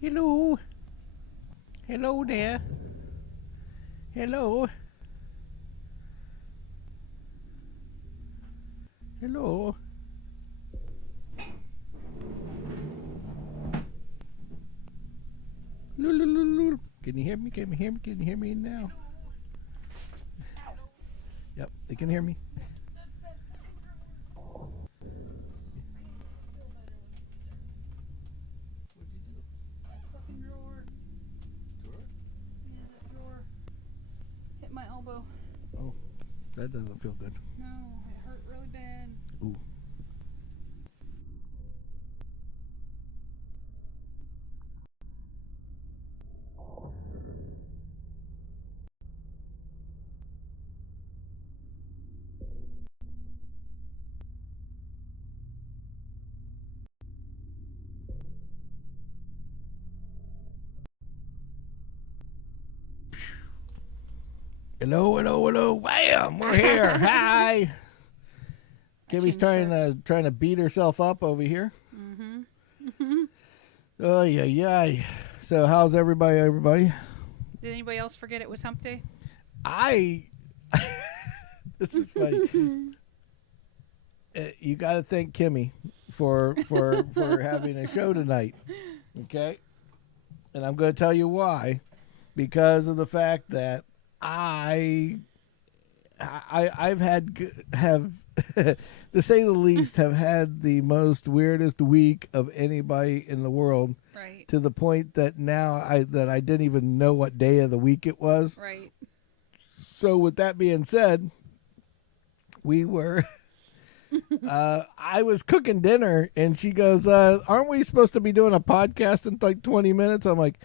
Hello. Hello there. Hello. Hello. Lulululu. Can you hear me? Can you hear me? Can you hear me now? Yep, they can hear me. Fucking drawer. Yeah, that drawer. Hit my elbow. Oh, that doesn't feel good. No, it hurt really bad. Ooh. Hello, hello, hello. Bam! We're here. Hi. Kimmy's trying to beat herself up over here. Mm-hmm. Oh yeah. So how's everybody? Did anybody else forget it was Hump Day? This is funny. You got to thank Kimmy for having a show tonight. Okay? And I'm going to tell you why. Because of the fact that I've have to say the least have had the most weirdest week of anybody in the world. Right. To the point that now I didn't even know what day of the week it was. Right. So with that being said, we were I was cooking dinner and she goes, aren't we supposed to be doing a podcast in like 20 minutes? I'm like,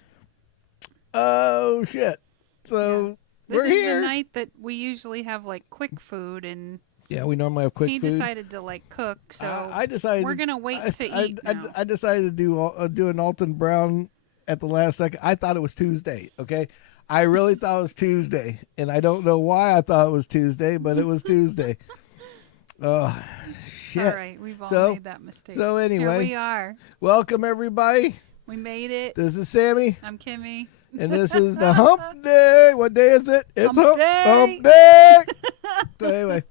oh shit. So we're This is here. the night that we usually have like quick food, and Yeah, we normally have quick he food. decided to like cook, so I decided we're gonna wait to eat now. I decided to do an Alton Brown at the last second. I thought it was Tuesday. Okay, I really thought it was Tuesday, and I don't know why I thought it was Tuesday, but it was Tuesday. Oh shit! All right, we've all made that mistake. So anyway, here we are. Welcome everybody. We made it. This is Sammy. I'm Kimmy. And this is the Hump Day. What day is it? It's Hump Day. Hump Day. So anyway,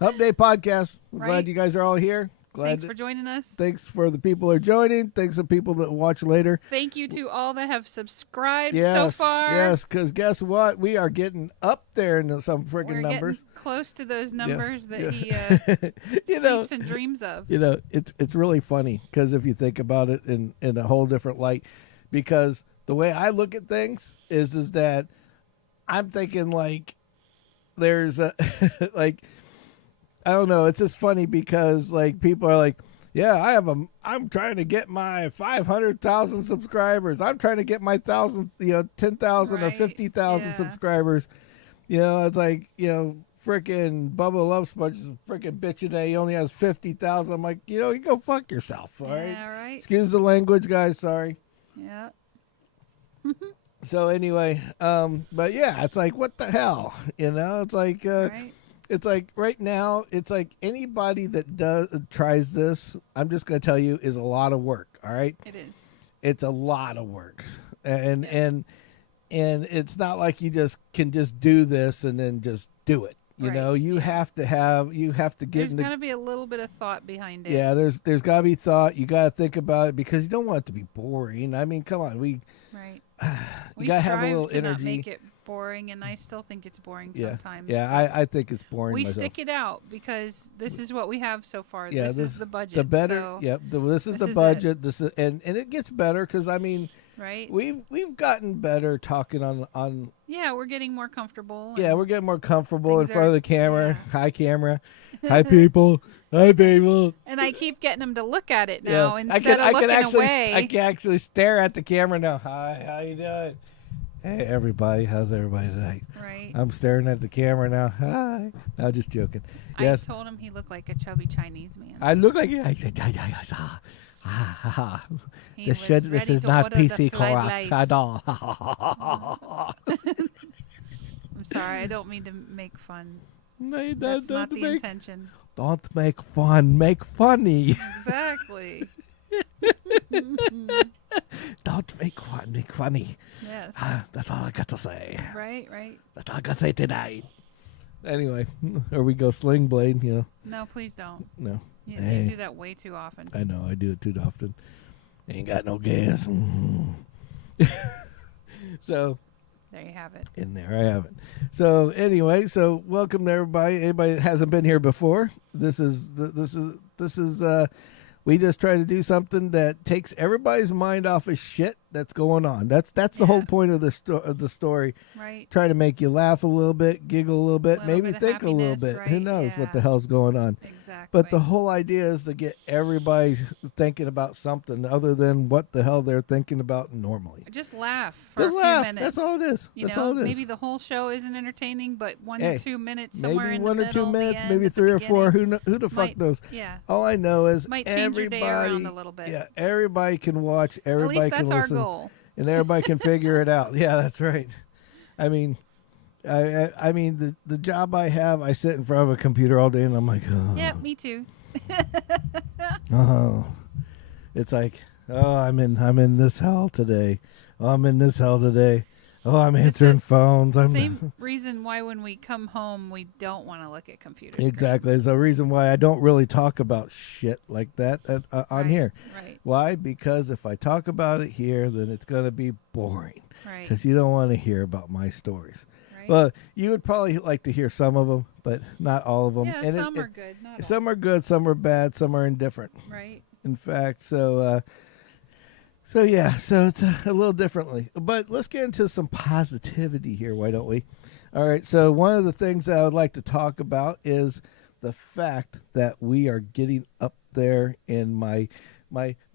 Hump Day podcast. I'm glad Right. you guys are all here. Thanks for joining us. Thanks for the people who are joining. Thanks to people that watch later. Thank you to all that have subscribed Yes, so far. yes, because guess what? We are getting up there in some freaking We're numbers. getting close to those numbers that he you know, sleeps and dreams of. you know, it's really funny because if you think about it in a whole different light, because the way I look at things is that I'm thinking like there's a like I don't know. It's just funny because like people are like, yeah, I'm trying to get my 500,000 subscribers. I'm trying to get my 10,000 or Right. 50,000 Yeah. subscribers. You know, it's like, freaking Bubba Love Sponge is freaking bitching that he only has 50,000. I'm like, you go fuck yourself. All right. Yeah, right. Excuse the language, guys. Sorry. Yeah. So anyway, but yeah, it's like, what the hell? It's like, Right. it's like right now, it's like anybody that tries this, I'm just going to tell you, is a lot of work. All right. It is. It's a lot of work. And, Yes. and it's not like you can just do this and then just do it. You Right. know, you have to get There's into, got to be a little bit of thought behind it. yeah, there's got to be thought. You got to think about it because you don't want it to be boring. I mean, come on, Right. you We got to strive have a little to energy. not make it boring, and I still think it's boring Yeah. sometimes. Yeah, I think it's boring. We myself. stick it out because this is what we have so far. Yeah, this is the budget. The better, so, yep. This is this the is budget. This is and it gets better because I mean right? we've gotten better talking on. Yeah, we're getting more comfortable. Yeah, and we're getting more comfortable in things front of are- the camera. yeah. Hi, camera. Hi, people. Hi, people. And I keep getting them to look at it Yeah. now instead of looking away. I can actually stare at the camera now. Hi, how you doing? Hey, everybody. How's everybody tonight? Right. I'm staring at the camera now. Hi. No, just joking. Yes. I told him he looked like a chubby Chinese man. I look like This He was this ready is to not order the PC fried correct rice. at all. I'm sorry, I don't mean to make fun. No, you That's not the make, intention. don't make fun. Make funny. Exactly. Don't how to make funny. Yes. That's all I got to say. Right. That's all I got to say tonight. Anyway, or we go Sling Blade, No, please don't. No. You Hey. do that way too often. I know, I do it too often. Ain't got no gas. So There you have it. in there, I have it. So anyway, welcome to everybody. Anybody that hasn't been here before. This is we just try to do something that takes everybody's mind off of shit that's going on. That's the whole point of the story. Right. Try to make you laugh a little bit, giggle a little bit, maybe bit of think a little happiness, bit. right? Who knows Yeah. what the hell's going on? Exactly. But the whole idea is to get everybody thinking about something other than what the hell they're thinking about normally. Just laugh for Just a laugh. few minutes. That's all it is. That's all it is. Maybe the whole show isn't entertaining, but 1 Hey, or 2 minutes somewhere maybe in one the or two middle, the minutes, end, maybe at the 3 or 4. beginning. Who the fuck Might- knows? Yeah. All I know is Might change your day around everybody. a little bit. Yeah, everybody can watch. At Everybody least can that's our listen, goal. and everybody can figure it out. Yeah, that's right. I mean, I mean the job I have, I sit in front of a computer all day, and I'm like, oh, Yeah, me too. oh. It's like, oh, I'm in this hell today. Oh, I'm in this hell today. Oh, I'm answering phones. Same reason why when we come home we don't want to look at computers. Exactly. There's a reason why I don't really talk about shit like that on here. Right. Why? Because if I talk about it here, then it's going to be boring. Right. Because you don't want to hear about my stories. Right. Well, you would probably like to hear some of them, but not all of them. Yeah, And some are good. Not some are good, some are bad, some are indifferent. all. Right. In fact, so it's a little differently. But let's get into some positivity here, why don't we? All right, so one of the things that I would like to talk about is the fact that we are getting up there in my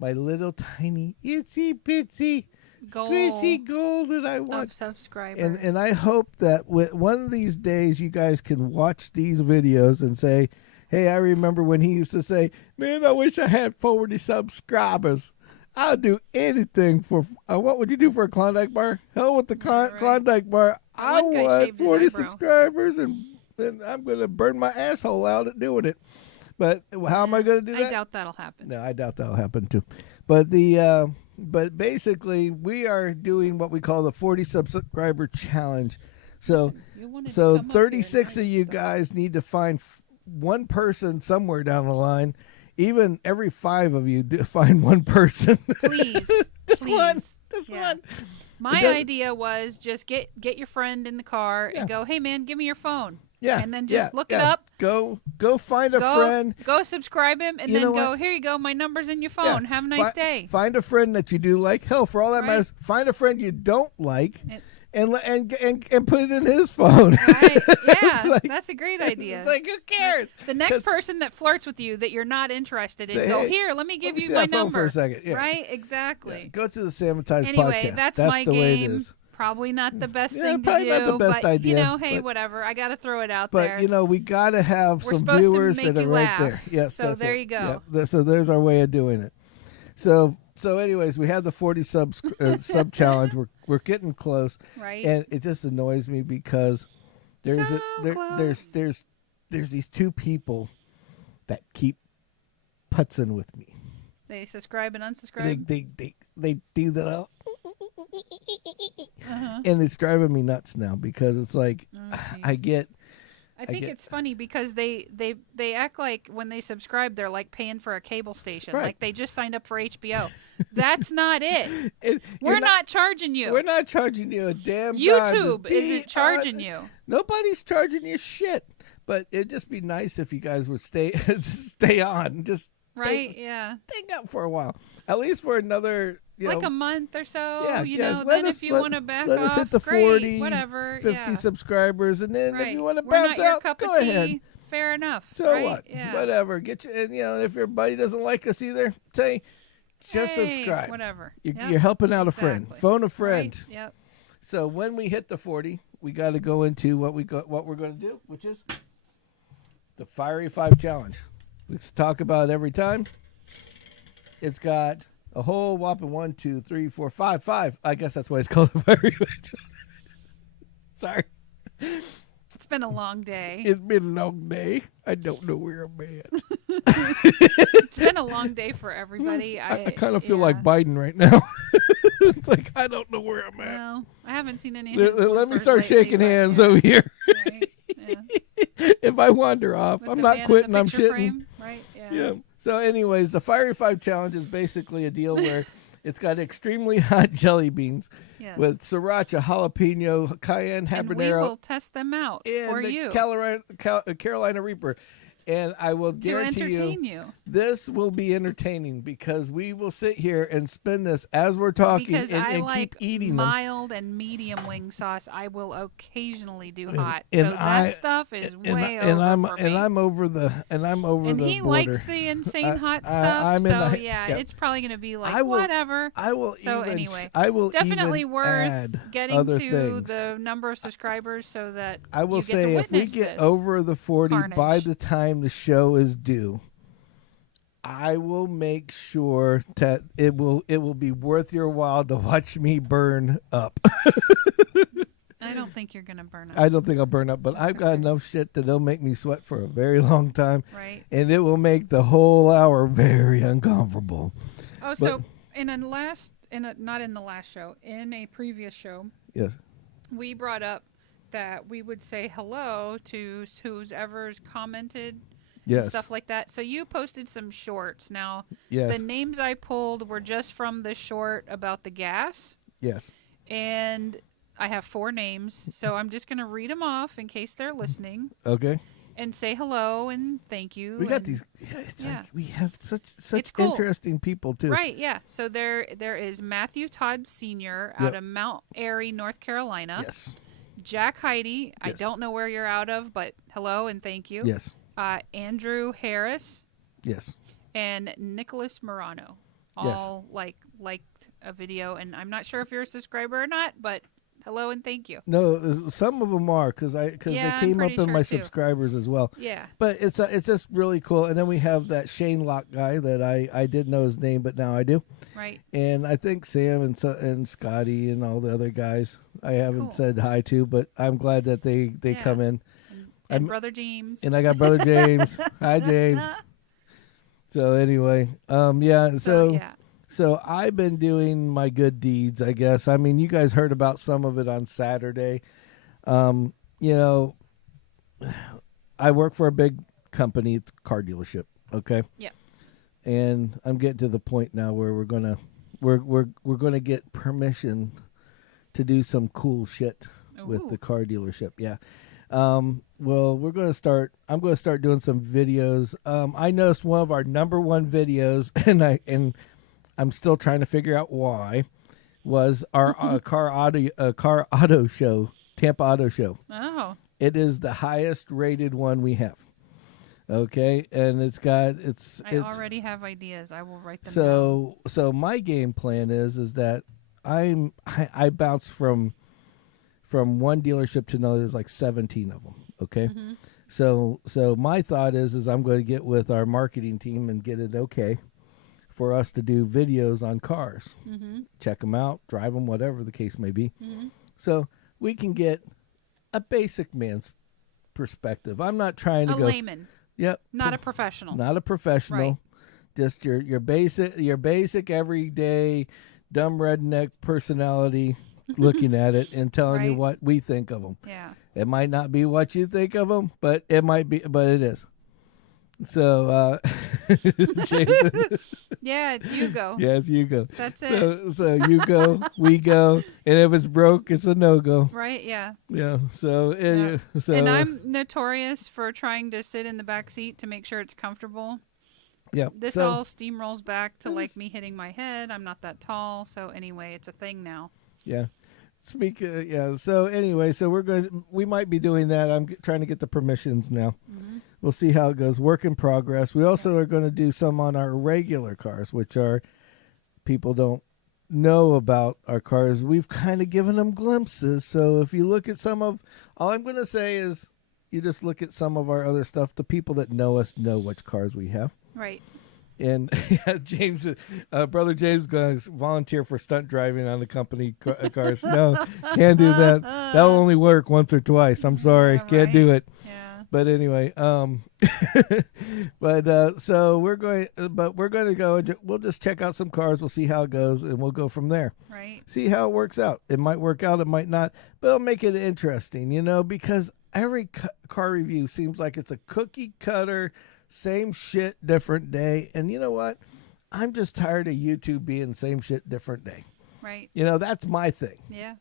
little tiny itsy bitsy squishy goal that I want. Of subscribers. And I hope that one of these days you guys can watch these videos and say, hey, I remember when he used to say, man, I wish I had 40 subscribers. I'll do anything for, what would you do for a Klondike bar? Hell with the Klondike bar. I one guy want shaved his 40 eyebrow. subscribers, and then I'm going to burn my asshole out at doing it. But how am I going to do that? I doubt that'll happen. No, I doubt that'll happen too. But but basically, we are doing what we call the 40 subscriber challenge. So, Listen, you wanted to come up here 36 and of you stuff. guys need to find one person somewhere down the line. Even every 5 of you, find one person. Please. Just please. one. Just Yeah. one. My It does- idea was just get your friend in the car Yeah. and go, hey man, give me your phone. Yeah. And then just look it yeah. up. Go find a friend. Go subscribe him and You then know go, what? here you go, my number's in your phone. Yeah. Have a nice day. Find a friend that you do like. Hell, for all that Right. matters, find a friend you don't like. And- And put it in his phone. Right. Yeah. It's like- That's a great idea. It's like, who cares? The next person that flirts with you that you're not interested in, Say, go, hey, here, let me give Let me you see my that phone number. for a second. Yeah. Right? Yeah. Exactly. Go to the Samatized Anyway, podcast. that's That's my the way it game. is. Probably not the best Yeah, thing to probably do. not the best but, idea, hey, but- whatever. I got to throw it out But there. we got to have We're some supposed to viewers make that are you right laugh. there. Yes, So that's there it. you go. Yeah. So there's our way of doing it. So anyways, we have the 40 sub challenge. We're getting close, Right? and it just annoys me because there's So there's these 2 people that keep putzing with me. They subscribe and unsubscribe. They do that all. Uh-huh. And it's driving me nuts now because it's like Oh, I jeez. get I think it's funny because they act like when they subscribe they're like paying for a cable station, Right. like they just signed up for HBO. That's not it. You're We're not charging you. We're not charging you a damn dime to YouTube be isn't charging on- you. Nobody's charging you shit. But it'd just be nice if you guys would stay on. Just Right? Yeah. hang out for a while. At least for another, Like a month or so, yeah, you yeah, know. let Then us- if you want to back let off, us hit the great, 40, whatever. 50 yeah. subscribers, and then Right. if you want to We're bounce not your out, cup go of ahead. tea. Fair enough. So right? what? Yeah. Whatever. Get you, and if your buddy doesn't like us either, say, just Hey, subscribe. Whatever. You're, Yep. you're helping out a friend. Exactly. Phone a friend. Right? Yep. So when we hit the 40, we got to go into what we're going to do, which is the Fiery 5 Challenge. We talk about it every time. It's got a whole whopping 1, 2, 3, 4, 5, 5. I guess that's why it's called the Fiery 5 Challenge. Sorry. It's been a long day. It's been a long day. I don't know where I'm at. It's been a long day for everybody. I kind of feel like yeah. Biden right now. It's like, I don't know where I'm at. Well, I haven't seen any. Let me start shaking hands over here. Right. Yeah. If I wander off, With I'm the not van in quitting. the I'm picture shitting. frame, right? Yeah. So, anyways, the Fiery 5 challenge is basically a deal where it's got extremely hot jelly beans Yes. with sriracha, jalapeno, cayenne, and we habanero, will test them out and for the you Carolina Reaper. And I will to guarantee entertain you. this will be entertaining because we will sit here and spin this as we're talking Because I and like keep eating them. mild and medium wing sauce. I will occasionally do hot. And so that stuff is way over for me. And I'm over the And the he border. likes the insane hot stuff. I'm in so the- yeah, yeah. it's probably going to be like I will- whatever. I will So even, anyway, I will Definitely even worth add getting other to things. the number of subscribers so that I will you get to say if we witness get this over the 40 by carnage. the time the show is due, I will make sure that it will be worth your while to watch me burn up. I don't think you're going to burn up. I don't think I'll burn up, but I've got enough shit that it'll make me sweat for a very long time, Right. and it will make the whole hour very uncomfortable. Oh, so not in the last show, in a previous show, Yes. we brought up that we would say hello to whoever's commented Yes. and stuff like that. So you posted some shorts. Now, Yes. the names I pulled were just from the short about the gas, Yes. and I have 4 names. So I'm just going to read them off in case they're listening Okay. and say hello and thank you. We got and- these. Yeah, it's yeah. like we have such It's cool. interesting people too. Right, yeah. So there is Matthew Todd Sr. out Yep. of Mount Airy, North Carolina. Yes. Jack Heidi, I Yes. don't know where you're out of, but hello and thank you. Yes. Andrew Harris Yes. and Nicholas Morano all liked a video, and I'm not sure if you're a subscriber or not, but hello and thank you. No, some of them are because Yeah, they I'm came up pretty in sure my too. subscribers as well. Yeah. But it's just really cool. And then we have that Shane Locke guy that I didn't know his name, but now I do. Right. And I think Sam and Scotty and all the other guys I haven't Cool. said hi to, but I'm glad that they Yeah. come in. And I'm- Brother James. And I got brother James. Hi James. So anyway, yeah. So yeah. So I've been doing my good deeds, I guess. I mean, you guys heard about some of it on Saturday. You know, I work for a big company. It's a car dealership. Okay. Yep. And I'm getting to the point now where we're gonna get permission to do some cool shit with the car dealership. Yeah. Well, I'm going to start doing some videos. I noticed one of our number one videos, and I'm still trying to figure out why, was our car auto show, Tampa Auto Show. Oh. It is the highest rated one we have. Okay, and I already have ideas. I will write them down. So my game plan is that I bounce from one dealership to another. There's like 17 of them. Okay. Mm-hmm. So my thought is I'm going to get with our marketing team and get it okay for us to do videos on cars. Mm-hmm. Check them out, drive them, whatever the case may be. Mm-hmm. So we can get a basic man's perspective. I'm not trying to A go. layman, Yep. not a professional. Not a professional. Right. Just your basic everyday dumb redneck personality looking at it and telling you Right. what we think of them. Yeah. It might not be what you think of them, but it might be, but it is. So, Jason, Yeah, it's you go. yes, you go. That's it. So you go, we go, and if it's broke, it's a no go. Right, yeah. Yeah. So, so, And I'm notorious for trying to sit in the back seat to make sure it's comfortable. yeah. This so, all steamrolls back to like me hitting my head. I'm not that tall, so anyway, it's a thing now. yeah. Yeah. So anyway, we might be doing that. I'm trying to get the permissions now. Mm-hmm. We'll see how it goes. Work in progress. We also are going to do some on our regular cars, which are people don't know about our cars. We've kind of given them glimpses. So if you look at all I'm going to say is you just look at some of our other stuff. The people that know us know which cars we have. Right. And James, brother James, going to volunteer for stunt driving on the company cars. No, can't do that. That'll only work once or twice. I'm sorry, Yeah, can't do right. it. Yeah. But anyway, so we're going to go and we'll just check out some cars. We'll see how it goes, and we'll go from there. Right. See how it works out. It might work out, it might not, but it'll make it interesting, because every car review seems like it's a cookie cutter, same shit, different day. And you know what? I'm just tired of YouTube being same shit, different day. Right. That's my thing. Yeah.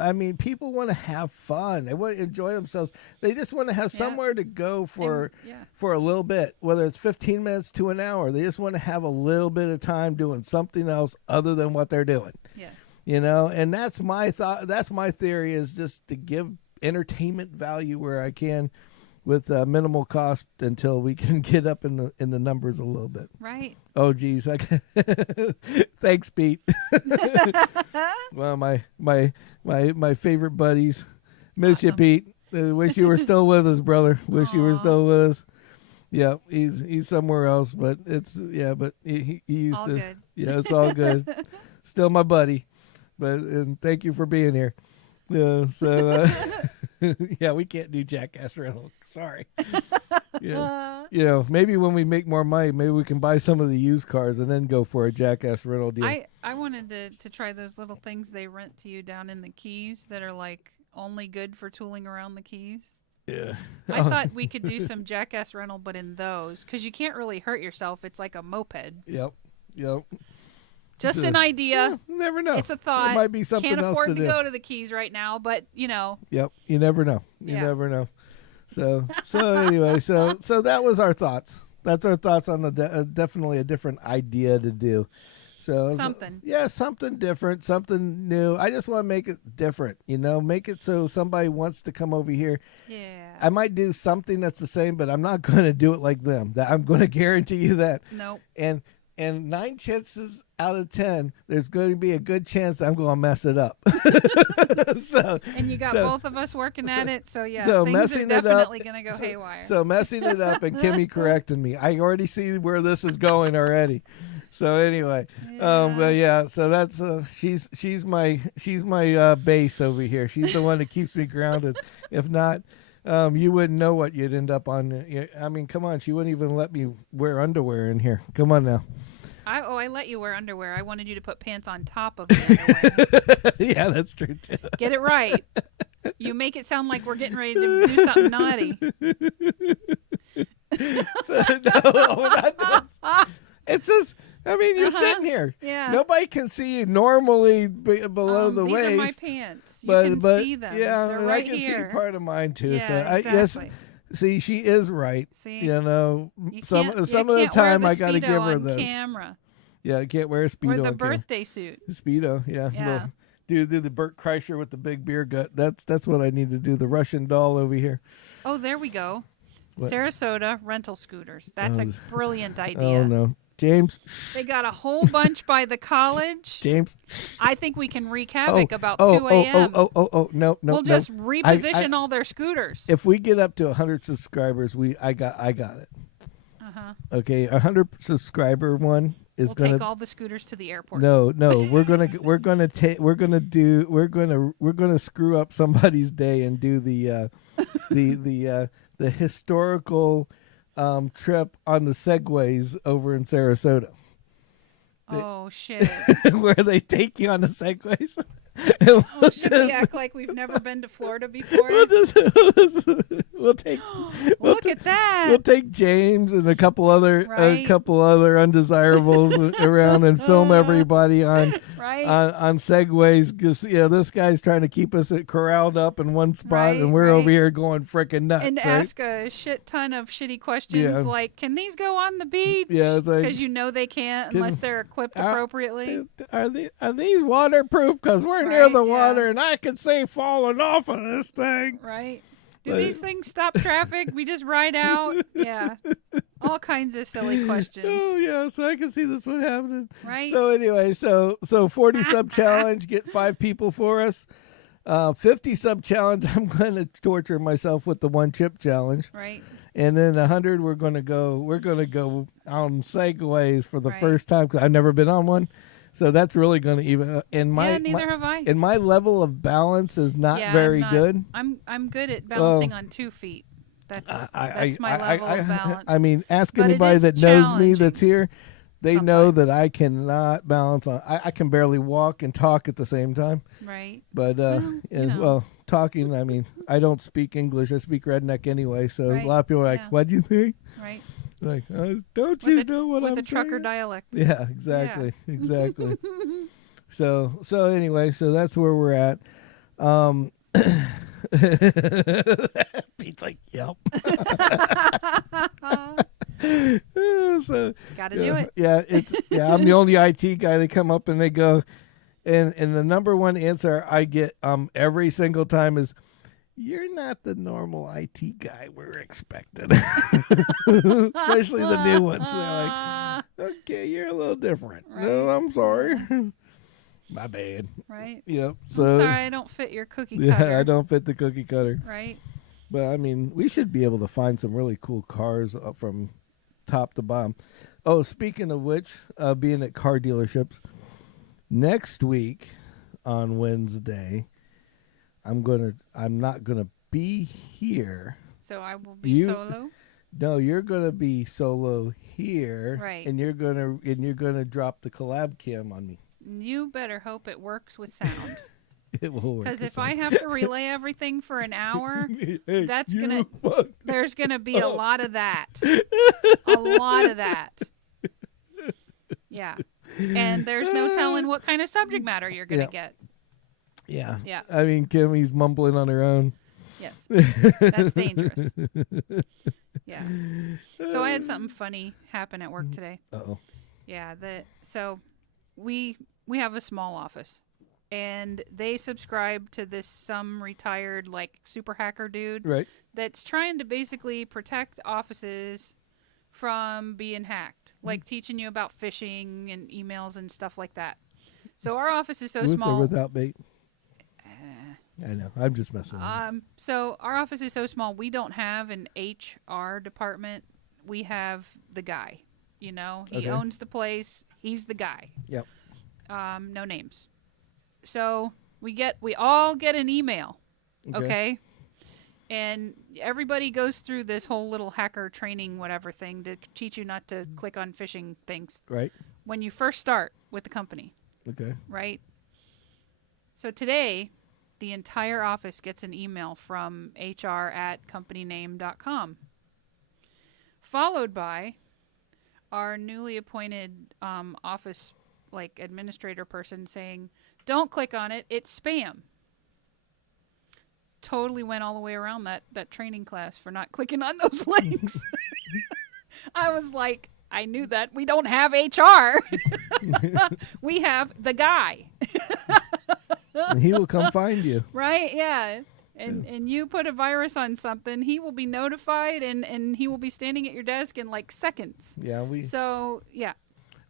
I mean, people want to have fun. They want to enjoy themselves. They just want to have somewhere to go for a little bit, whether it's 15 minutes to an hour. They just want to have a little bit of time doing something else other than what they're doing. Yeah. And that's my thought. That's my theory, is just to give entertainment value where I can, with minimal cost, until we can get up in the numbers a little bit. Right. Oh, geez. Thanks, Pete. Well, my favorite buddies. Miss you, Pete. Wish you were still with us, brother. Wish you were still with us. Yeah, he's somewhere else, but but he used all to. Good. Yeah, it's all good. Still my buddy, and thank you for being here. So yeah, we can't do Jackass rental. Sorry. Maybe when we make more money, maybe we can buy some of the used cars and then go for a Jackass rental deal. I wanted to try those little things they rent to you down in the Keys that are like only good for tooling around the Keys. Yeah. I thought we could do some Jackass rental, but in those, because you can't really hurt yourself. It's like a moped. Yep. Just an idea. You never know. It's a thought. It might be something Can't else afford to to do. Go to the Keys right now, but Yep. You never know. You never know. So anyway, so that was our thoughts. That's our thoughts on the definitely a different idea to do. So something. Yeah, something different, something new. I just want to make it different, make it so somebody wants to come over here. Yeah. I might do something that's the same, but I'm not going to do it like them. That I'm going to guarantee you that. Nope. And 9 chances out of 10, there's going to be a good chance I'm going to mess it up. And you got both of us working at it, so things messing are definitely going to go haywire. So messing it up and Kimmy correcting me. I already see where this is going already. So anyway, so that's she's my base over here. She's the one that keeps me grounded. If not, you wouldn't know what you'd end up on. I mean, come on, she wouldn't even let me wear underwear in here. Come on now. I let you wear underwear. I wanted you to put pants on top of the underwear. Yeah, that's true too. Get it right. You make it sound like we're getting ready to do something naughty. No, we're not doing. It's just, I mean, you're sitting here. Yeah. Nobody can see you normally below the waist. These are my pants. You can see them. Yeah, they're right I can here. see part of mine too. Yeah, so exactly. See, she is right. See, some of the time I got to give her those. Camera. Yeah, I can't wear a Speedo. Or the birthday suit. Speedo, yeah. Do the Burt Kreischer with the big beer gut. That's what I need to do. The Russian doll over here. Oh, there we go. What? Sarasota rental scooters. That's a brilliant idea. Oh no, James. They got a whole bunch by the college. James. I think we can wreak havoc about 2 a.m. No. We'll just reposition all their scooters. If we get up to 100 subscribers, I got it. Okay, 100 subscriber one is we'll gonna take all the scooters to the airport. No, we're gonna screw up somebody's day and do the historical trip on the Segways over in Sarasota. Oh shit! Where they take you on the Segways. Should we act like we've never been to Florida before? We'll take. Look at that. We'll take James and a couple other undesirables around and film everybody on Segways, because this guy's trying to keep us corralled up in one spot, and we're over here going freaking nuts. And ask a shit ton of shitty questions like, "Can these go on the beach?" Yeah, because they can't unless they're equipped appropriately. Are these waterproof? Because we're near the water, and I can see falling off of this thing. Right. Do these things stop traffic? We just ride out? Yeah. All kinds of silly questions. Oh, yeah. So I can see this one happening. Right. So anyway, so 40 sub challenge, get 5 people for us. 50 sub challenge, I'm going to torture myself with the 1 chip challenge. Right. And then 100, we're going to go on Segways for the first time, because I've never been on one. So that's really going to even neither have I. And my level of balance is not very good. I'm good at balancing on 2 feet. That's my level of balance. I mean, ask But it anybody is that knows me that's challenging here. They know that sometimes. I cannot balance on. I can barely walk and talk at the same time. Right. But Well, talking. I mean, I don't speak English. I speak redneck anyway. So a Right, lot of people are like, yeah. "What do you think?" Right. Like, don't you know what With I'm a trucker saying? dialect. Yeah, exactly, exactly. So anyway, so that's where we're at. Pete's like, "Yep." So Gotta do it. yeah, I'm the only IT guy. They come up and they go, and the number one answer I get every single time is, "You're not the normal IT guy we're expecting." Especially the new ones. They're like, "Okay, you're a little different." No, Right. I'm sorry. My bad. Right. Yep. I'm So sorry, I don't fit your cookie yeah, cutter. I don't fit the cookie cutter. Right. But I mean, we should be able to find some really cool cars from top to bottom. Oh, speaking of which, being at car dealerships, next week on Wednesday, I'm not gonna be here. So I will be solo. No, you're gonna be solo here, Right. And you're gonna drop the collab cam on me. You better hope it works with sound. It will work. Because if I have to relay everything for an hour, there's gonna be a lot of that. A lot of that. Yeah. And there's no telling what kind of subject matter you're gonna get. Yeah. Yeah. I mean, Kimmy's mumbling on her own. Yes. That's dangerous. Yeah. So I had something funny happen at work today. Uh-oh. Yeah, so we have a small office, and they subscribe to this some retired like super hacker dude Right. that's trying to basically protect offices from being hacked, like teaching you about phishing and emails and stuff like that. So our office is so With small. or without bait? I know. I'm just messing with you. So our office is so small, we don't have an HR department. We have the guy. You know, he owns the place. He's the guy. Yep. No names. So we all get an email. Okay. And everybody goes through this whole little hacker training whatever thing to teach you not to click on phishing things. Right. When you first start with the company. Okay. Right? So today, the entire office gets an email from hr@companyname.com, followed by our newly appointed office like administrator person saying, "Don't click on it, it's spam." Totally went all the way around that training class for not clicking on those links. I was like, I knew that. We don't have HR. We have the guy. And he will come find you. Right? Yeah. And you put a virus on something, he will be notified, and he will be standing at your desk in like seconds. Yeah, So, yeah.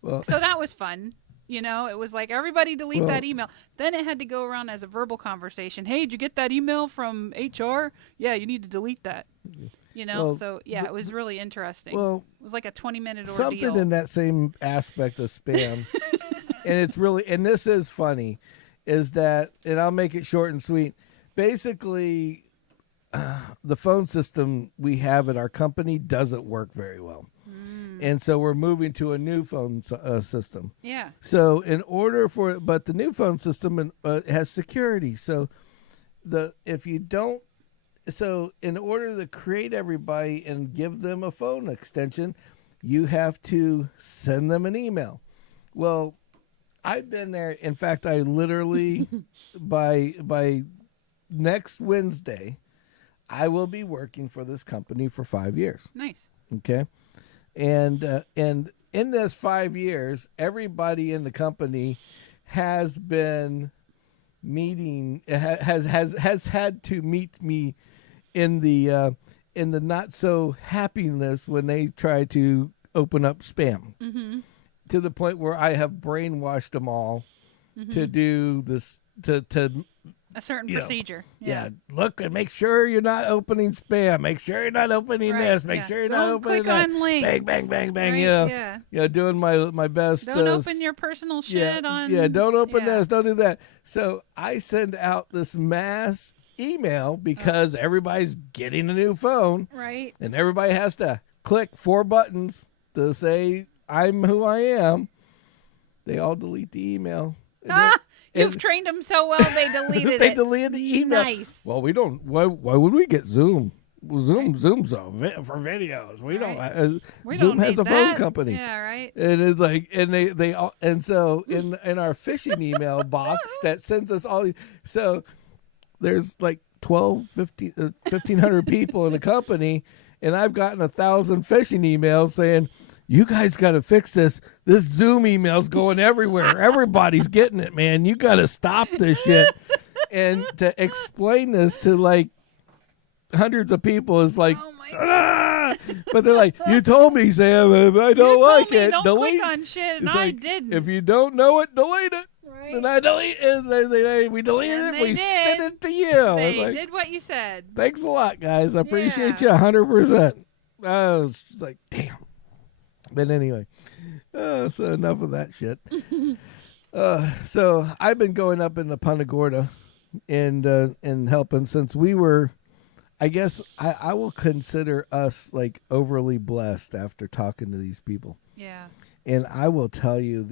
Well, So that was fun. You know, it was like, everybody delete that email. Then it had to go around as a verbal conversation. Hey, did you get that email from HR? Yeah, you need to delete that. You know, so, yeah, it was really interesting. Well, it was like a 20-minute ordeal. something in that same aspect of spam, and it's really, and this is funny, is that, and I'll make it short and sweet. Basically, the phone system we have at our company doesn't work very well. And so we're moving to a new phone system. Yeah. So in order but the new phone system has security. So in order to create everybody and give them a phone extension, you have to send them an email. Well, I've been there. In fact, I literally by next Wednesday, I will be working for this company for 5 years. Nice. Okay. And in this 5 years, everybody in the company has been meeting has had to meet me in the not so happiness when they try to open up spam. Mm-hmm. To the point where I have brainwashed them all to do this to a certain procedure. Yeah. Look and make sure you're not opening spam. Make sure you're not opening this. Make sure you're not opening click that. On links. Bang, bang, bang, bang. Right? Yeah. Doing my best. Don't open your personal shit on. Yeah, don't open this. Don't do that. So I send out this mass email because everybody's getting a new phone. Right. And everybody has to click 4 buttons to say, I'm who I am. They all delete the email. You've trained them so well, they deleted it. They deleted the email. Nice. Well, we don't. Why would we get Zoom? Well, Zoom's for videos. We don't. Zoom has a phone company. Yeah, right. And it's like, and they all, and so in our phishing email box that sends us all. So there's like 1,500 people in the company, and I've gotten 1,000 phishing emails saying, you guys got to fix this. This Zoom email's going everywhere. Everybody's getting it, man. You got to stop this shit. And to explain this to like hundreds of people is like, oh my God. But they're like, you told me, Sam, if I don't like it, don't delete. Click on shit, and it's I like, didn't. If you don't know it, delete it. Right. And I delete it. We deleted it. We sent it to you. They did what you said. Thanks a lot, guys. I appreciate you 100%. I was just like, damn. But anyway, so enough of that shit. So I've been going up in the Punta Gorda and helping since we were. I guess I will consider us like overly blessed after talking to these people. Yeah. And I will tell you,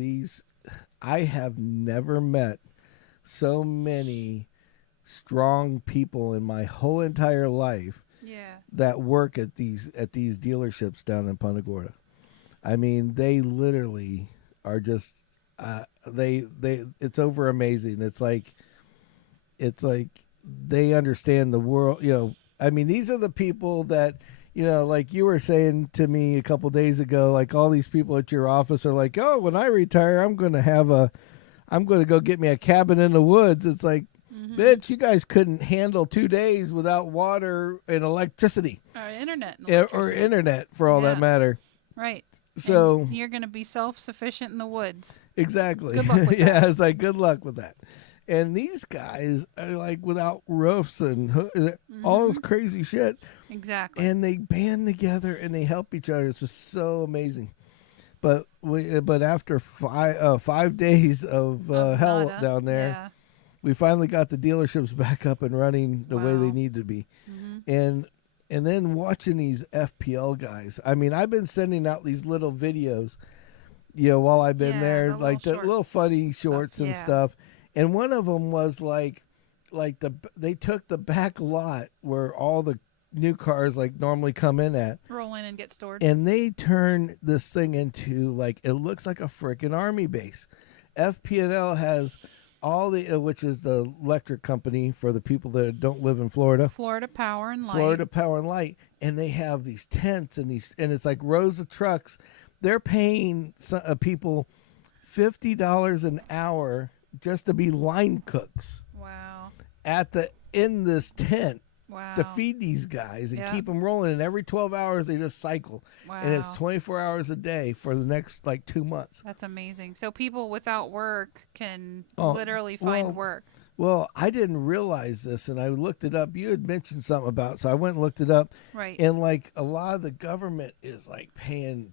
I have never met so many strong people in my whole entire life. Yeah. That work at these dealerships down in Punta Gorda. I mean, they literally are just it's over amazing. It's like they understand the world, you know. I mean, these are the people that, you know, like you were saying to me a couple days ago, like all these people at your office are like, oh, when I retire, I'm going to go get me a cabin in the woods. It's like, bitch, you guys couldn't handle 2 days without water and electricity. Or internet. Or internet, for all that matter. Right. So and you're going to be self-sufficient in the woods. Exactly. Good luck with that. Yeah, it's like, good luck with that. And these guys are like without roofs and all this crazy shit. Exactly. And they band together and they help each other. It's just so amazing. But after 5 days of hell down there, we finally got the dealerships back up and running the way they need to be. And then watching these FPL guys. I mean, I've been sending out these little videos, you know, while I've been there, like the little funny shorts and stuff. And one of them was like they took the back lot where all the new cars like normally come in at, roll in and get stored, and they turn this thing into like, it looks like a freaking army base. FP&L has all the which is the electric company for the people that don't live in Florida. Florida Power and Light. Florida Power and Light, and they have these tents and it's like rows of trucks. They're paying people $50 an hour just to be line cooks. Wow. In this tent. Wow. To feed these guys and keep them rolling. And every 12 hours they just cycle. Wow. And it's 24 hours a day for the next like 2 months. That's amazing. So people without work can literally find work. Well, I didn't realize this, and I looked it up. You had mentioned something about it, so I went and looked it up. Right. And like a lot of the government is like paying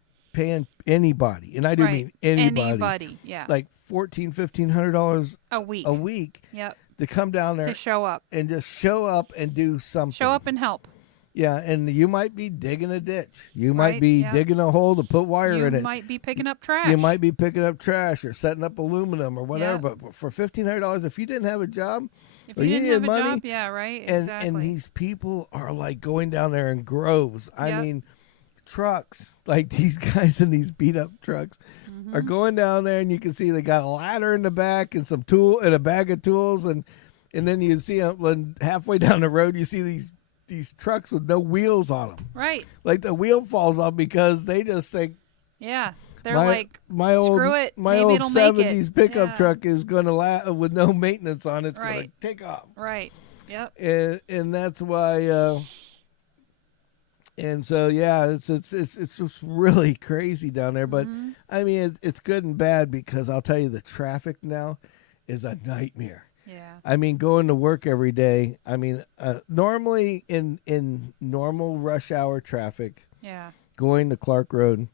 anybody, and I do mean anybody. Anybody, yeah. Like $1,500 a week. Yep. To come down there to show up and just show up and do something. Show up and help. Yeah, and you might be digging a ditch. You might be digging a hole to put wire in it. You might be picking up trash. You might be picking up trash or setting up aluminum or whatever. Yep. But for $1,500, if you didn't have a job, if you didn't have a job, yeah, right, exactly. And these people are like going down there in groves. I mean, trucks, like these guys in these beat up trucks are going down there, and you can see they got a ladder in the back and some tool and a bag of tools, and then you see them halfway down the road, you see these trucks with no wheels on them. Right. Like the wheel falls off because they just think, yeah, they're screw it. My maybe old it'll make it. 70s pickup truck is going to with no maintenance on it. It's going to take off. Right. Yep. And that's why. And so it's just really crazy down there. But I mean, it's good and bad because I'll tell you, the traffic now is a nightmare. Yeah. I mean, going to work every day. I mean, normally in normal rush hour traffic, going to Clark Road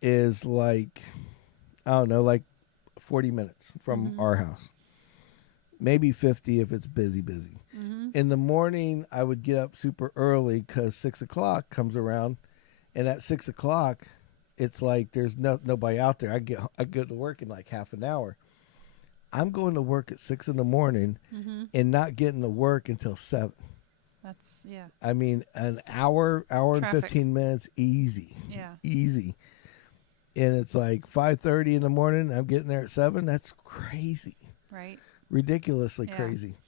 is like, I don't know, like 40 minutes from our house. Maybe 50 if it's busy. In the morning, I would get up super early because 6 o'clock comes around, and at 6 o'clock, it's like there's nobody out there. I go to work in like half an hour. I'm going to work at 6 in the morning and not getting to work until 7. That's, yeah. I mean, an hour Traffic. and 15 minutes, easy. Yeah. Easy. And it's like 5:30 in the morning. I'm getting there at 7. That's crazy. Right. Ridiculously crazy.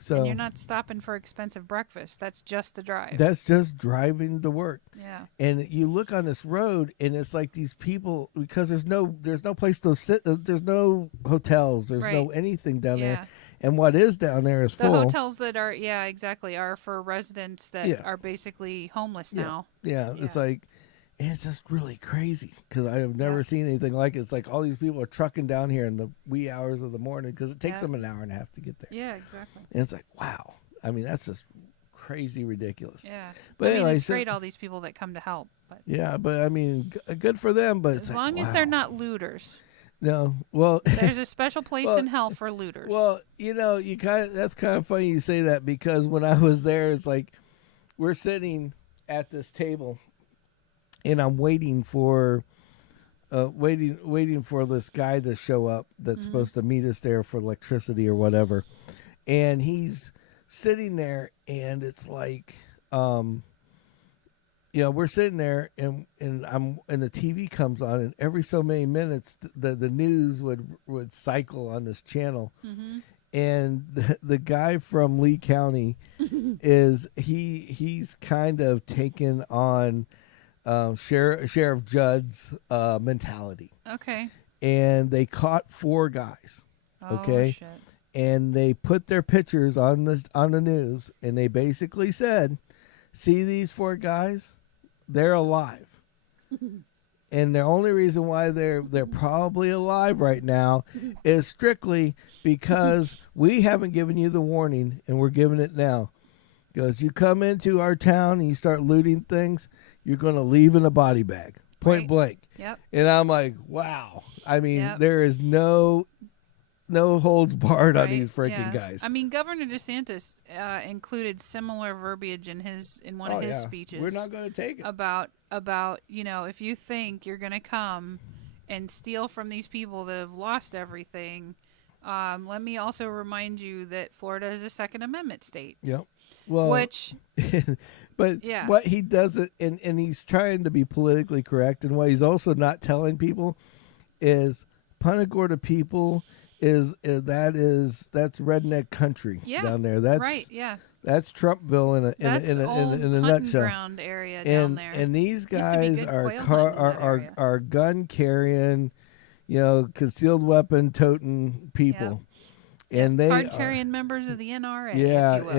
So and you're not stopping for expensive breakfast. That's just the drive. That's just driving to work. Yeah. And you look on this road, and it's like these people, because there's no place to sit. There's no hotels. There's no anything down there. And what is down there is the full. The hotels that are, exactly, are for residents that are basically homeless now. Yeah. It's like, and it's just really crazy because I have never seen anything like it. It's like all these people are trucking down here in the wee hours of the morning because it takes them an hour and a half to get there. Yeah, exactly. And it's like, wow. I mean, that's just crazy ridiculous. Yeah. But anyway, it's great, all these people that come to help. But yeah, but I mean, good for them. But as long as they're not looters. No, well, there's a special place in hell for looters. Well, that's kind of funny you say that because when I was there, it's like we're sitting at this table, and I'm waiting for this guy to show up that's supposed to meet us there for electricity or whatever, and he's sitting there, and it's like, we're sitting there, and the TV comes on, and every so many minutes, the news would cycle on this channel, and the guy from Lee County he's kind of taken on Sheriff Judd's mentality. Okay. And they caught 4 guys. Okay. Oh, shit. And they put their pictures on the news, and they basically said, "See these 4 guys? They're alive." And the only reason why they're probably alive right now is strictly because we haven't given you the warning, and we're giving it now. Because you come into our town and you start looting things, you're going to leave in a body bag, point blank. Yep. And I'm like, wow. I mean, there is no holds barred on these freaking guys. I mean, Governor DeSantis included similar verbiage in one of his speeches. We're not going to take it. About if you think you're going to come and steal from these people that have lost everything, let me also remind you that Florida is a Second Amendment state. Yep. Well, but what he does it, and he's trying to be politically correct, and what he's also not telling people is Punta Gorda People that's redneck country down there. That's right. Yeah. That's Trumpville in a nutshell. Ground area down there. And these guys are gun carrying, concealed weapon toting people. Yep. And they card carrying members of the NRA. Yeah, if you will.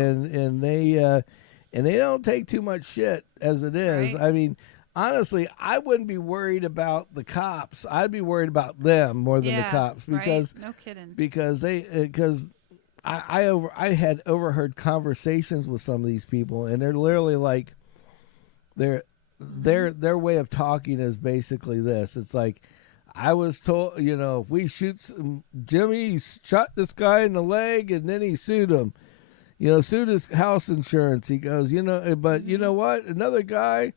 and they don't take too much shit as it is. Right. I mean, honestly, I wouldn't be worried about the cops. I'd be worried about them more than the cops because no kidding. Because I had overheard conversations with some of these people, and they're literally like their way of talking is basically this. It's like, I was told, if we shoot Jimmy shot this guy in the leg and then he sued him, sued his house insurance. He goes, but you know what? Another guy,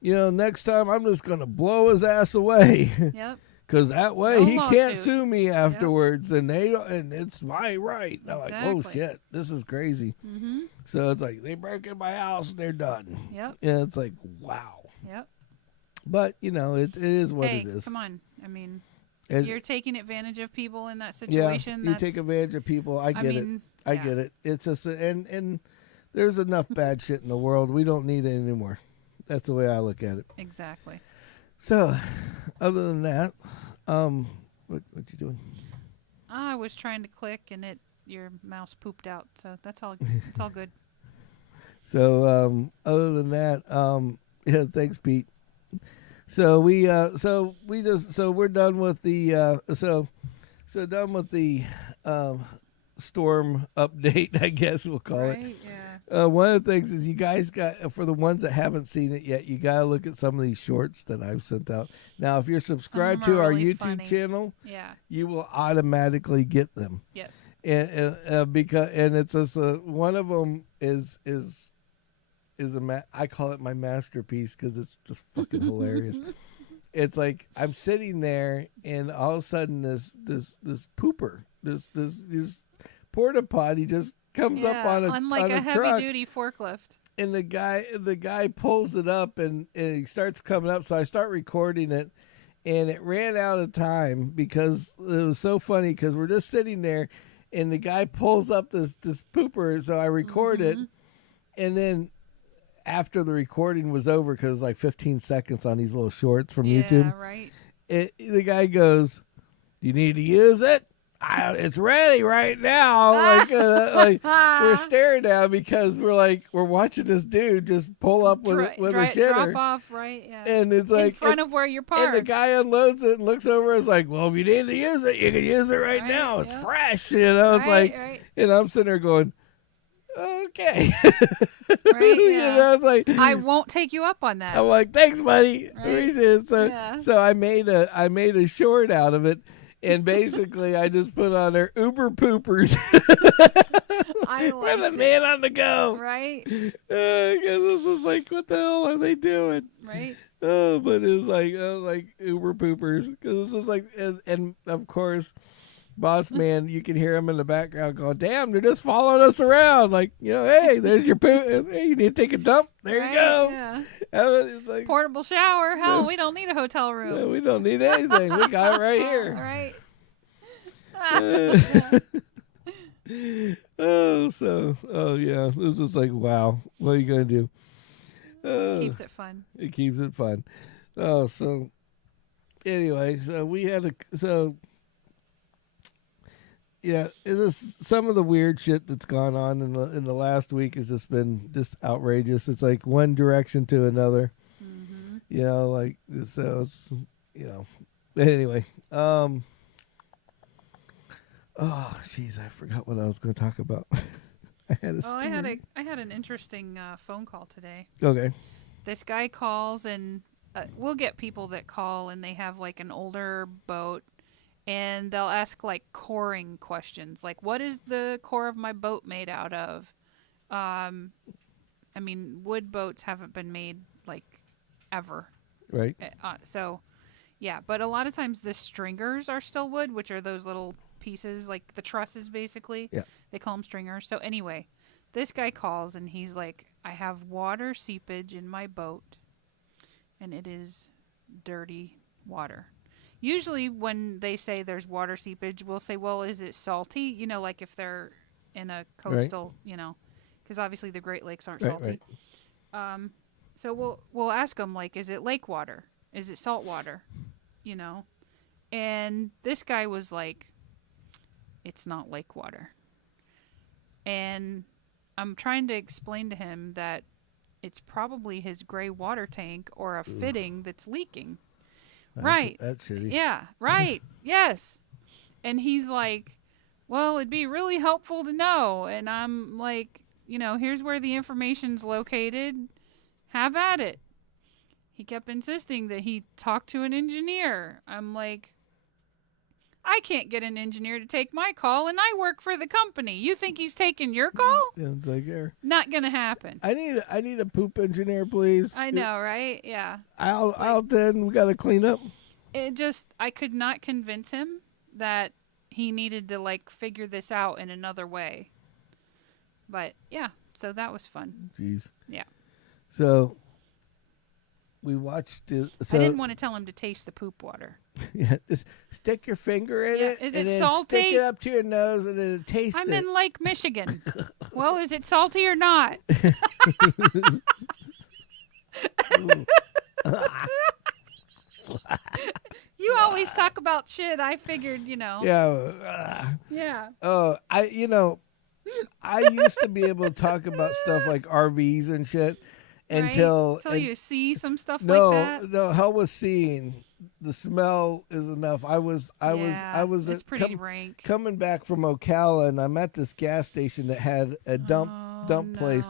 next time I'm just going to blow his ass away. Yep. Because that way he can't lawsuit. sue me afterwards, and it's my right. And I'm like, oh Exactly. shit, this is crazy. Mm-hmm. So it's like they break in my house and they're done. Yep. And it's like, wow. Yep. But it is what it is. Come on. I mean, you're taking advantage of people in that situation. Yeah, you take advantage of people. I get it. It's just and there's enough bad shit in the world. We don't need it anymore. That's the way I look at it. Exactly. So, other than that, what you doing? I was trying to click and your mouse pooped out. So that's all. It's all good. So, other than that, thanks, Pete. So we're done with the done with the storm update, I guess we'll call it. Yeah. One of the things is you guys got, for the ones that haven't seen it yet, you got to look at some of these shorts that I've sent out. Now, if you're subscribed to our really YouTube channel, yeah, you will automatically get them. Yes. because it's just one of them is I call it my masterpiece because it's just fucking hilarious. It's like I'm sitting there and all of a sudden this pooper, this porta potty just comes up on a heavy truck, duty forklift. and the guy pulls it up and he starts coming up. So I start recording it, and it ran out of time because it was so funny because we're just sitting there, and the guy pulls up this pooper. So I record it, and then after the recording was over, because it was like 15 seconds on these little shorts from YouTube. Yeah, right. The guy goes, "You need to use it? It's ready right now." Like we're staring now because we're watching this dude just pull up with a shitter. Drop off, right? Yeah. And it's like in front of where you're parked. And the guy unloads it and looks over and is like, "Well, if you need to use it, you can use it right now. It's fresh." It's like, and I'm sitting there going, okay. Right, yeah. It's like, I won't take you up on that. I'm like, thanks, buddy. Right. So I made a short out of it, and basically I just put on there Uber poopers. We're the man on the go. Right. Because this was like, what the hell are they doing? Right. Oh, but it was like Uber poopers, because this is like, and of course, Boss Man, you can hear him in the background going, "Damn, they're just following us around." Like, hey, there's your poop. Hey, you need to take a dump. There you go. Yeah. It's like, portable shower. Hell, we don't need a hotel room. No, we don't need anything. We got it right here. Right. Yeah. This is like, wow. What are you gonna do? Keeps it fun. It keeps it fun. Oh, so anyway, so we had yeah, it is some of the weird shit that's gone on in the last week has just been just outrageous. It's like one direction to another. Mm-hmm. Like, so it's, but anyway, oh jeez, I forgot what I was going to talk about. I had an interesting phone call today. Okay. This guy calls, and we'll get people that call and they have like an older boat. And they'll ask, like, coring questions. Like, what is the core of my boat made out of? I mean, wood boats haven't been made, like, ever. Right. So, yeah. But a lot of times the stringers are still wood, which are those little pieces, like the trusses, basically. Yeah. They call them stringers. So, anyway, this guy calls, and he's like, "I have water seepage in my boat, and it is dirty water." Usually when they say there's water seepage, we'll say, well, is it salty? Like if they're in a coastal, because obviously the Great Lakes aren't salty. Right. So we'll ask them, like, is it lake water? Is it salt water? And this guy was like, it's not lake water. And I'm trying to explain to him that it's probably his gray water tank or a fitting that's leaking. Right. That's shitty. Yeah, right. Yes. And he's like, well, it'd be really helpful to know. And I'm like, here's where the information's located. Have at it. He kept insisting that he talk to an engineer. I'm like, I can't get an engineer to take my call, and I work for the company. You think he's taking your call? Yeah, like, not gonna happen. I need a poop engineer, please. I know, right? Yeah. Out then, we gotta clean up. I could not convince him that he needed to, like, figure this out in another way. But yeah, so that was fun. Jeez. Yeah. So we watched it. I didn't want to tell him to taste the poop water. Yeah, just stick your finger in it. Is and it then salty? Stick it up to your nose and then taste it. I'm in Lake Michigan. Well, is it salty or not? You always talk about shit. I figured, Yeah. Yeah. I used to be able to talk about stuff like RVs and shit until you see some stuff like that. No, hell was seeing. The smell is enough. I was it's pretty rank. Coming back from Ocala, and I'm at this gas station that had a dump place,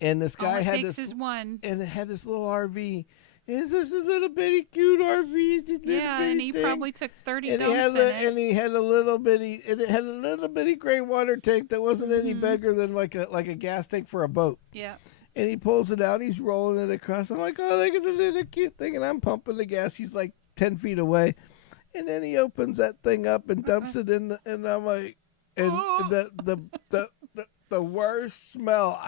and this guy had this one, and it had this little RV, It's just a little bitty cute RV. Yeah, and he probably took 30 and dumps in it. And he had a little bitty, and it had a little bitty gray water tank that wasn't any bigger than like a gas tank for a boat. Yeah. And he pulls it out. He's rolling it across. I'm like, oh, look at the little cute thing. And I'm pumping the gas. He's like 10 feet away. And then he opens that thing up and dumps it in. And I'm like, and the worst smell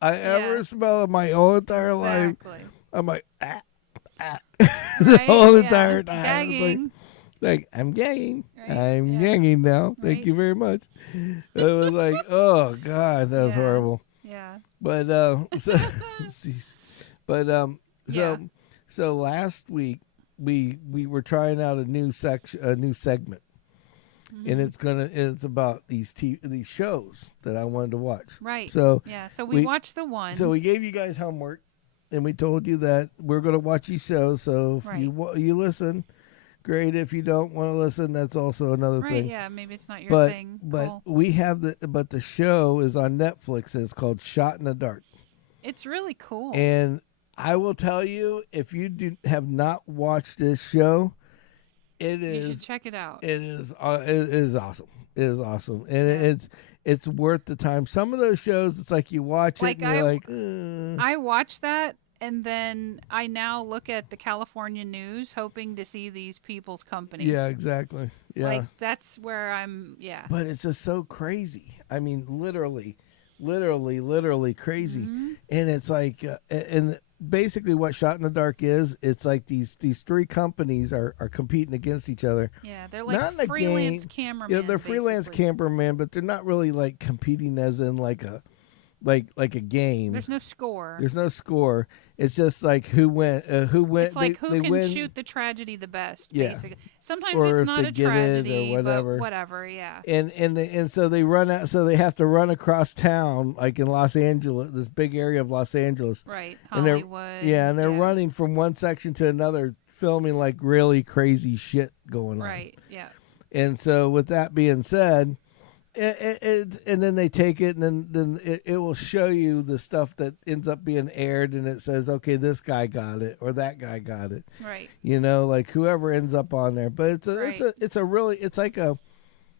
I ever smelled in my whole entire life. I'm like, the whole entire time. Gagging. Like, I'm gagging. Right? I'm gagging now. Thank you very much. It was like, oh God, that was horrible. Yeah. But so last week we were trying out a new segment. And it's about these shows that I wanted to watch. Right. So so we watched the one. So we gave you guys homework, and we told you that we're going to watch these shows. So if you listen, great. If you don't want to listen, that's also another thing. Right. Yeah. Maybe it's not your thing. But we have the show is on Netflix. And it's called Shot in the Dark. It's really cool. And I will tell you, if you have not watched this show. You should check it out. It is awesome. It is awesome, and it's worth the time. Some of those shows, it's like you watch it and you're like, I watched that, and then I now look at the California news, hoping to see these people's companies. Yeah, exactly. Yeah, like that's where I'm. Yeah, but it's just so crazy. I mean, literally crazy, and it's like, and basically what Shot in the Dark is, it's like these three companies are competing against each other. Yeah, they're like freelance cameramen. Yeah, they're freelance cameramen, but they're not really like competing as in like a game. There's no score. There's no score. It's just like who went. It's like who can shoot the tragedy the best. Yeah. Basically, sometimes it's not a tragedy, but whatever. Yeah. And so they run out. So they have to run across town, like in Los Angeles, this big area of Los Angeles. Right. Hollywood. And they're running from one section to another, filming like really crazy shit going on. Right. Yeah. And so, with that being said. And then they take it, and then it will show you the stuff that ends up being aired, and it says, okay, this guy got it or that guy got it, right? You know, like whoever ends up on there. But it's like a.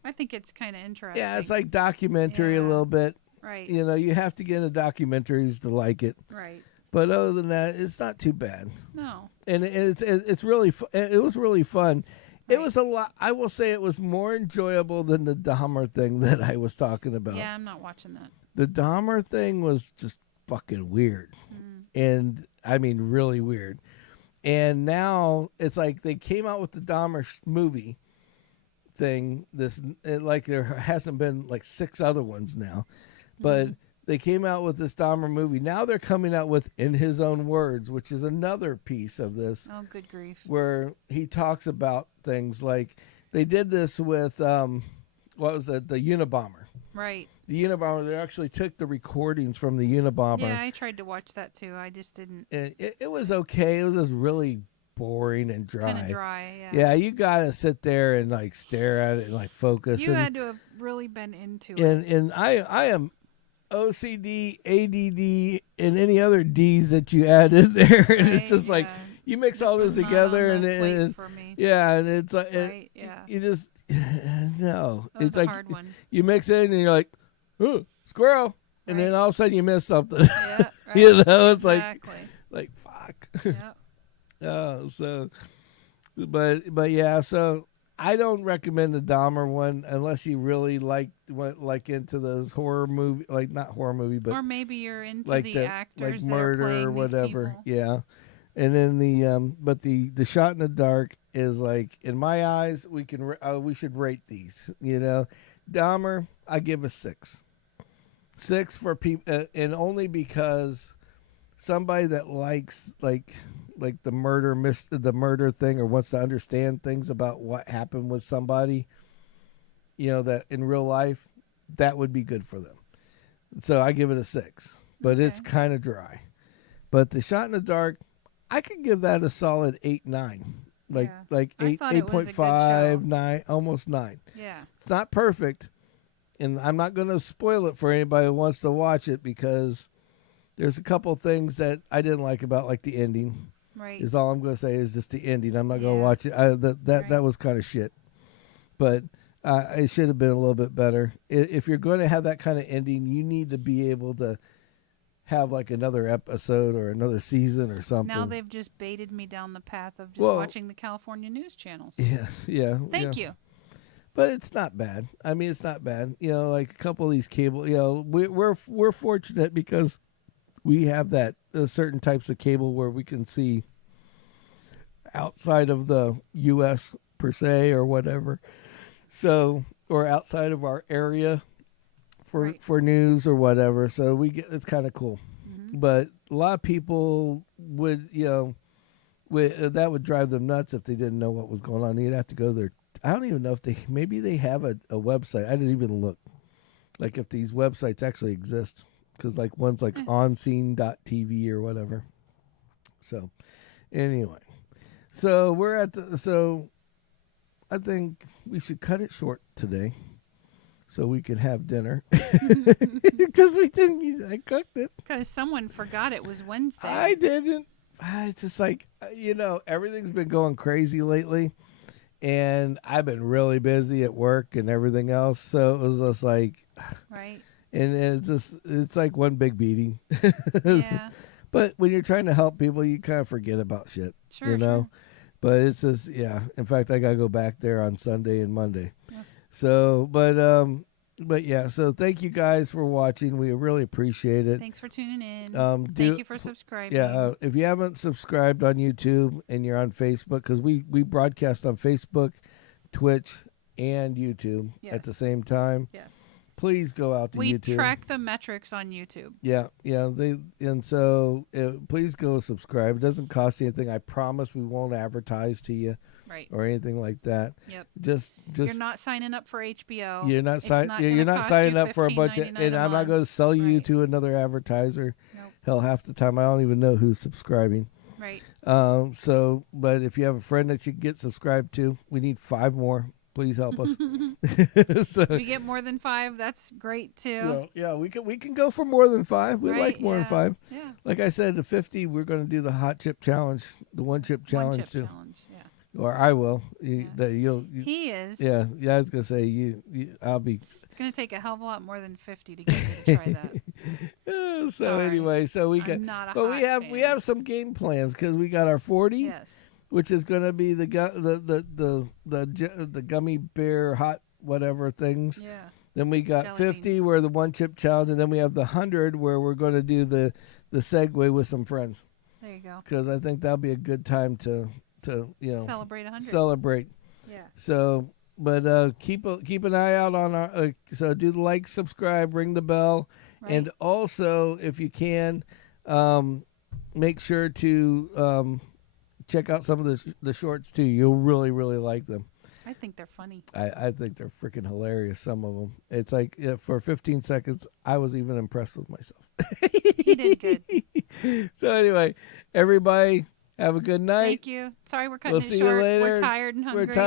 I think it's kind of interesting. Yeah, it's like documentary a little bit, right? You know, you have to get into documentaries to like it, right? But other than that, it's not too bad. No, and it's really it was really fun. It was a lot. I will say it was more enjoyable than the Dahmer thing that I was talking about. Yeah, I'm not watching that. The Dahmer thing was just fucking weird. And I mean, really weird. And now it's like they came out with the Dahmer movie thing. Like there hasn't been like 6 other ones now. But they came out with this Dahmer movie. Now they're coming out with In His Own Words, which is another piece of this. Oh, good grief. Where he talks about things like they did this with, what was it, the Unabomber. Right. The Unabomber, they actually took the recordings from the Unabomber. Yeah, I tried to watch that too. I just didn't. And it was okay. It was just really boring and dry. Kind of dry, yeah. Yeah, you got to sit there and like stare at it and like focus. You had to have really been into it. And I am OCD, ADD, and any other D's that you add in there, and it's just like you mix all this together, and it's like you just no. It's like a hard one. You mix it, and you're like, "Ooh, squirrel," and then all of a sudden you miss something. Yeah, right. You know, it's like fuck. Yeah. But yeah, so. I don't recommend the Dahmer one unless you really like into those horror movie, like not horror movie, but or maybe you're into like the actors like murder that are or whatever. Yeah, and then the Shot in the Dark is like in my eyes we should rate these. You know, Dahmer I give a 6 for people, and only because somebody that likes like the murder thing or wants to understand things about what happened with somebody, you know, that in real life, that would be good for them. So I give it a 6, but it's kind of dry. But the Shot in the Dark, I could give that a solid 8-9, like 8.5, 9, almost 9. Yeah, it's not perfect, and I'm not going to spoil it for anybody who wants to watch it because there's a couple things that I didn't like about like the ending. Right. Is all I'm going to say is just the ending. I'm not going to Yeah. watch it. That was kind of shit. But it should have been a little bit better. If you're going to have that kind of ending, you need to be able to have like another episode or another season or something. Now they've just baited me down the path of just watching the California news channels. Yeah. Thank you. But it's not bad. I mean, it's not bad. You know, like a couple of these cable. You know, we're fortunate because we have that certain types of cable where we can see outside of the U.S. per se or whatever. So, or outside of our area for news or whatever. So it's kind of cool. Mm-hmm. But a lot of people would, that would drive them nuts if they didn't know what was going on. You'd have to go there. I don't even know if maybe they have a website. I didn't even look. Like if these websites actually exist. Because like one's like onscene.tv or whatever. So anyway. So I think we should cut it short today. So we can have dinner. Because I cooked it. Because someone forgot it was Wednesday. I didn't. It's just like, everything's been going crazy lately. And I've been really busy at work and everything else. So it was just like. Right. And it's like one big beating. Yeah. But when you're trying to help people, you kind of forget about shit. Sure, Sure. But it's just, In fact, I got to go back there on Sunday and Monday. Yeah. So, but yeah. So thank you guys for watching. We really appreciate it. Thanks for tuning in. Thank you for subscribing. Yeah. If you haven't subscribed on YouTube and you're on Facebook, because we broadcast on Facebook, Twitch, and YouTube at the same time. Yes. Please go out to YouTube. We track the metrics on YouTube. Yeah. So please go subscribe. It doesn't cost you anything. I promise we won't advertise to you, or anything like that. Yep. Just you're not signing up for HBO. You're not signing up for a bunch of, and I'm not going to sell you to another advertiser. Nope. Hell, half the time I don't even know who's subscribing. Right. But if you have a friend that you can get subscribed to, we need 5 more. Please help us. If we get more than 5, that's great too. So, we can go for more than 5. We like more than 5. Yeah. Like I said, the 50, we're going to do the hot chip challenge, the 1 chip challenge too. Or I will. He is. Yeah. I was going to say I'll be. It's going to take a hell of a lot more than 50 to get me to try that. So anyway, we have some game plans because we got our 40. Yes. Which is going to be the gummy bear hot whatever things. Yeah. Then we got 50 where the 1 chip challenge, and then we have the 100 where we're going to do the Segway with some friends. There you go. Because I think that'll be a good time to celebrate 100. Celebrate. Yeah. So, but keep an eye out on our. So do the like, subscribe, ring the bell, and also if you can, make sure to. Check out some of the shorts too. You'll really, really like them. I think they're funny. I think they're freaking hilarious. Some of them. It's like for 15 seconds, I was even impressed with myself. He did good. So anyway, everybody have a good night. Thank you. Sorry we're cutting it short. See you later. We're tired and hungry.